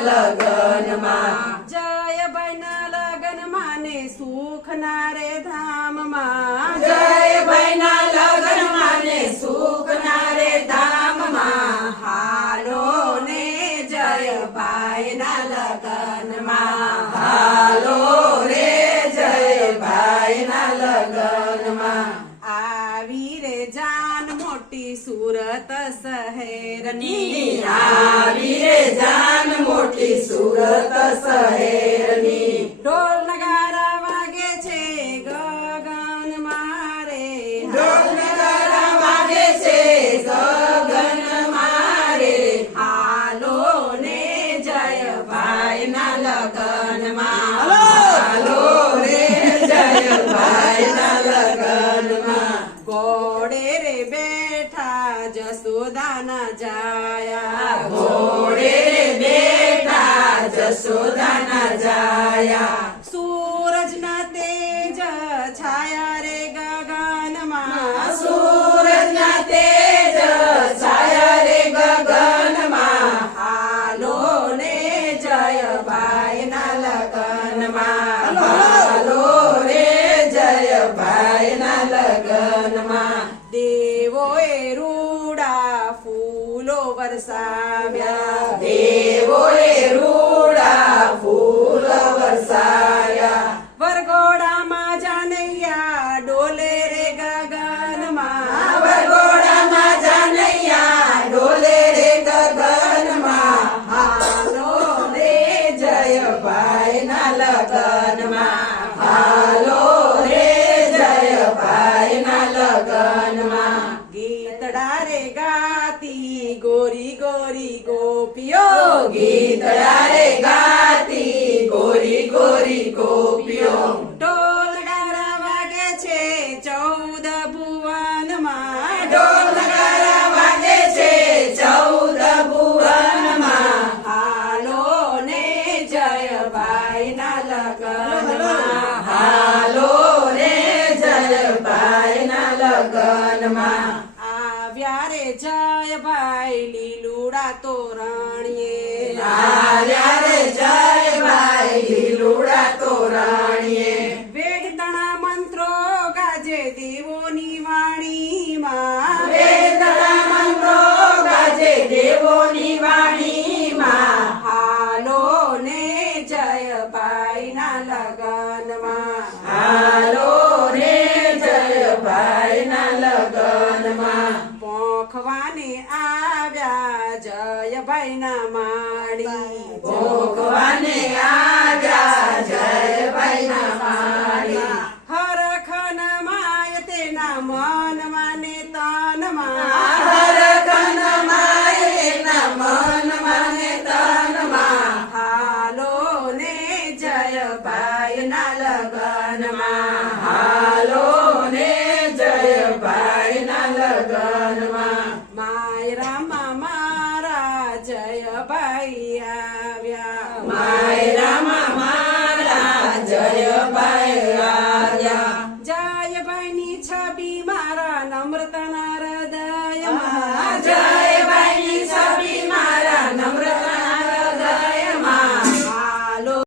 લગનમાં જયભાઈના લગનમાં ને સુખના રે ધામમાં જયભાઈના લગનમાં ને સુખના રે ધામમાં હાલો ને જયભાઈના લગનમાં હાલો રે જયભાઈના લગનમાં આવી રે જાન મોટી સુરત શહેરની આવી રે જાન મોટી સુરત શહેરની ઢોલ નગારા વાગે છે ગગન મારે ઢોલ નગારા વાગે છે ગગન મારે હાલો ને જયભાઈના લગનમાં હાલો રે જયભાઈના લગનમાં ઘોડે રે બેઠા જસોદાના જાયા ઘોડે રે બેઠા જશોદાના જાયા સૂરજના તેજ છાયા રે ગગનમાં સૂરજના તેજ છાયા રે ગગનમાં હાલો ને જયભાઈના લગનમાં હાલો રે જયભાઈના લગનમાં દેવોએ રૂડા ફૂલો વરસાવ્યા દેવોએ રૂડા ફૂલ વરસાયા વરઘોડામાં જાનૈયા ડોલે રે ગગનમાં વરઘોડામાં જાનૈયા ડોલે રે ગગનમાં હાલો રે જયભાઈના લગનમાં હાલો રે જયભાઈના લગનમાં ગીતડા રે ગાતી ગોરી ગોરી ગોપીઓ ગીતડા રે ગાતી ગોરી ગોરી ગોપીઓ ઢોલ નગારા વાગે છે 14 ભુવનમાં ઢોલ નગારા વાગે છે 14 ભુવનમાં હાલો ને જયભાઈના લગનમાં હાલો રે જયભાઈના લગનમાં આવ્યા રે જયભાઈ લીલુડા તોરણીએ આવ્યા રે જયભાઈ લીલુડા તોરણીએ વેદના મંત્રો ગાજે દેવોની વાણીમાં વેદના મંત્રો ગાજે દેવોની વાણીમાં હાલો ને જયભાઈના લગનમાં હાલો રે જયભાઈના લગનમાં પોખવાને આવ્યા જયભાઈના માડી ભોગવાને આવ્યા જયભાઈના માળી હરખન માય તેના મનમાં ને તનમાં